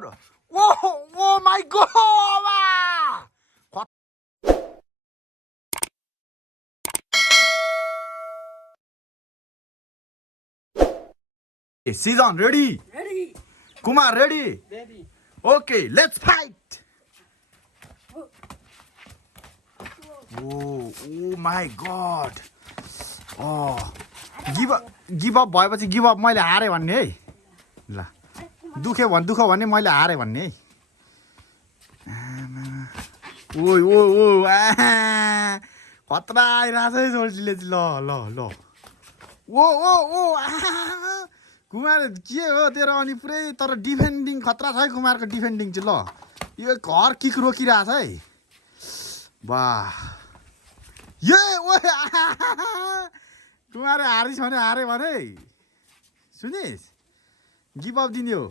god! Oh my god! What? Season ready? Ready. Kumar ready? Ready. Okay, let's fight! Oh my god! Give up भएपछि give up मैले हारेँ भन्ने है ल दुख भने मैले हारेँ भन्ने है ओ ओ ओ खतरा आइरहेछ है सोल्टीले ल ल ल ओ ओ ओ कुमार के हो तेरो अनि पुरै तर डिफेन्डिङ खतरा छ है कुमारको डिफेन्डिङ चाहिँ ल यो घर किक रोकिरहेछ है वाह ये ओ कुमार हारिस भने हारे भने सुनिस् गिभ अप दिने हो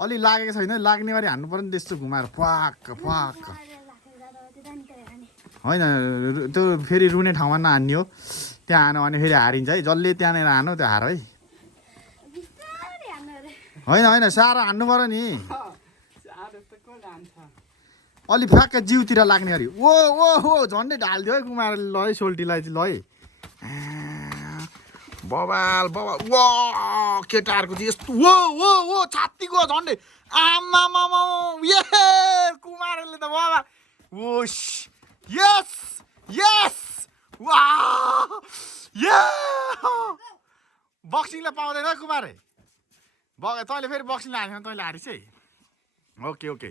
अलि लागेको छैन लाग्ने गरी हान्नु पर्यो नि त्यस्तो घुमाएर फ्वाक फ्वाक होइन त्यो फेरि रुने ठाउँमा नहान्ने हो त्यहाँ हान्यो भने फेरि हारिन्छ है जसले त्यहाँनिर हान्यो त्यो हार है होइन होइन साह्रो हान्नु पर्यो नि अलि फ्याक्क जिउतिर लाग्ने गरी ओ ओ हो झन्डै ढालिदियो है कुमारले ल है सोल्टीलाई चाहिँ ल है बबाल बबाल वा केटाहरूको चाहिँ यस्तो वो वो वो छातीको झन्डै आमामामा ये कुमारले त बाबा वोस यस यस वा ये बक्सिङले पाउँदैन है कुमारे तैँले फेरि बक्सिङले हाल्यो भने तैँले हारिस् है ओके ओके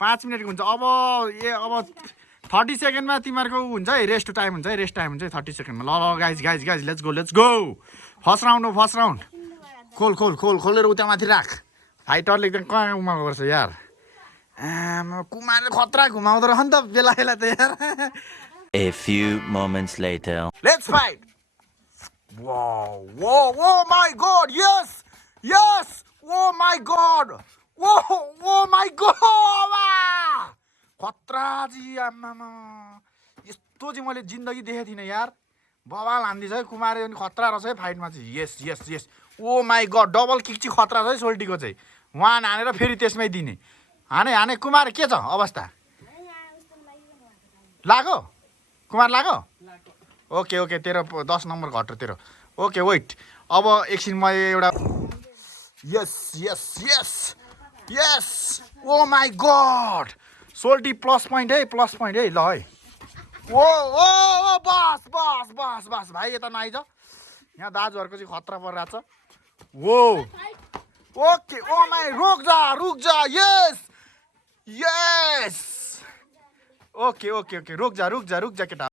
5 मिनटको हुन्छ अब 30 सेकेन्डमा तिमीहरूको हुन्छ है रेस्ट टाइम हुन्छ है रेस्ट टाइम हुन्छ है 30 सेकेन्डमा ल ल guys guys guys let's go first round हो फर्स्ट राउन्ड खोलेर उता माथि राख फाइटरले एकदम कहाँ उमाको गर्छ यार कुमारले खतरा घुमाउँदो रहेछ नि त बेला बेला त यार A few moments later. Let's fight! Whoa, whoa, oh my god, yes! Yes! Oh my god! Oh my god! खतरा जी आमामा यस्तो चाहिँ मैले जिन्दगी देखेको थिइनँ यार बवाल हान्दिछ है कुमार अनि खतरा रहेछ है फाइटमा चाहिँ यस yes yes oh my God double kick चाहिँ खतरा छ है सोल्टीको चाहिँ वान हानेर फेरि त्यसमै दिने हाने कुमार के छ अवस्था लाग्यो कुमार लाग्यो ओके ओके तेरो 10 नम्बर घट्यो तेरो ओके वेट अब एकछिन म एउटा yes yes yes yes oh my god सोल्टी प्लस पोइन्ट है ल है ओ ओ ओ बस बस बस बस भाइ यता नआइज यहाँ दाजुहरूको चाहिँ खतरा परिरहेछ वो ओके ओ माई रुक जा यस यस ओके ओके ओके रुक जा केटा